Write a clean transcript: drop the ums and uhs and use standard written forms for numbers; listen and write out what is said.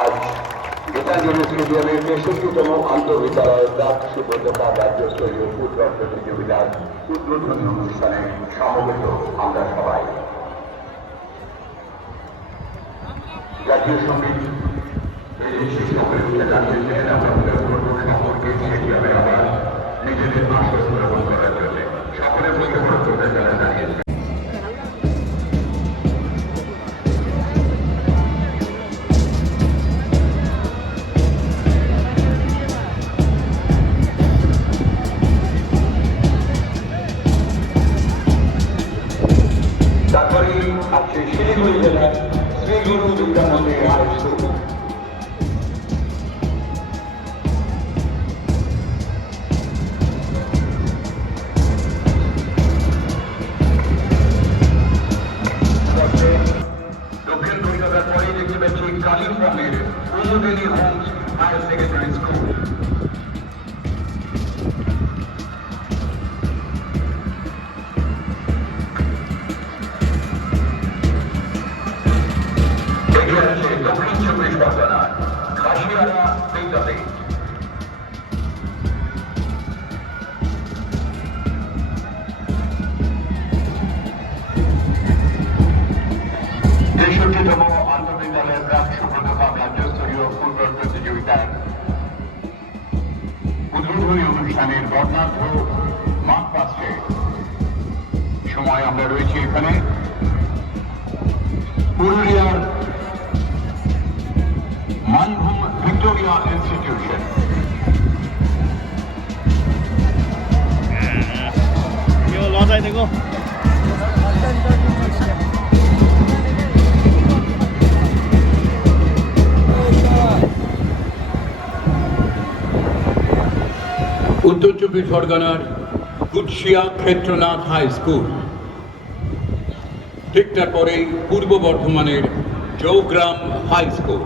আজ গীতাঞ্জলি স্টেডিয়ামের ৬৩তম আন্তঃবিদ্যালয় প্রাক সুব্রততা রাজ্যস্তরীয় ফুটবল প্রতিযোগিতার উদ্বোধনী অনুষ্ঠানে সমবেত আমরা সবাই। জাতীয় সঙ্গীত সম্পর্কে স্টেডিয়ামে আবার নিজেদের আশ্বাস গ্রহণ করার জন্য সকলে বসে পড়তে জানা জানিয়েছে। তারপরে আছে শিলিগুড়ি জেলার শ্রীগুরু বিদ্যা মন্দির হাই স্কুল। দক্ষিণ কলকাতার পরে দেখতে পাচ্ছি কালিম্পংয়ের Kumudini Homes Higher Secondary School. দক্ষিণ চব্বিশ পরগনার খাসিয়ারা বিদ্যাপীঠ। তেষট্টিতম আন্তঃবিদ্যালয়ের প্রাক সুব্রততা রাজ্যস্তরীয় ফুটবল প্রতিযোগিতার উদ্বোধনী অনুষ্ঠানের বর্ণাঢ্য মাঠ পাচ্ছে সময় আমরা রয়েছি এখানে পুরুলিয়ার মানভূম ভিক্টোরিয়া ইনস্টিটিউশন। দেখো উত্তর চব্বিশ পরগনার কুৎসিয়া ক্ষেত্রনাথ হাই স্কুল, ঠিক তারপরেই পূর্ব বর্ধমানের চৌগ্রাম হাই স্কুল।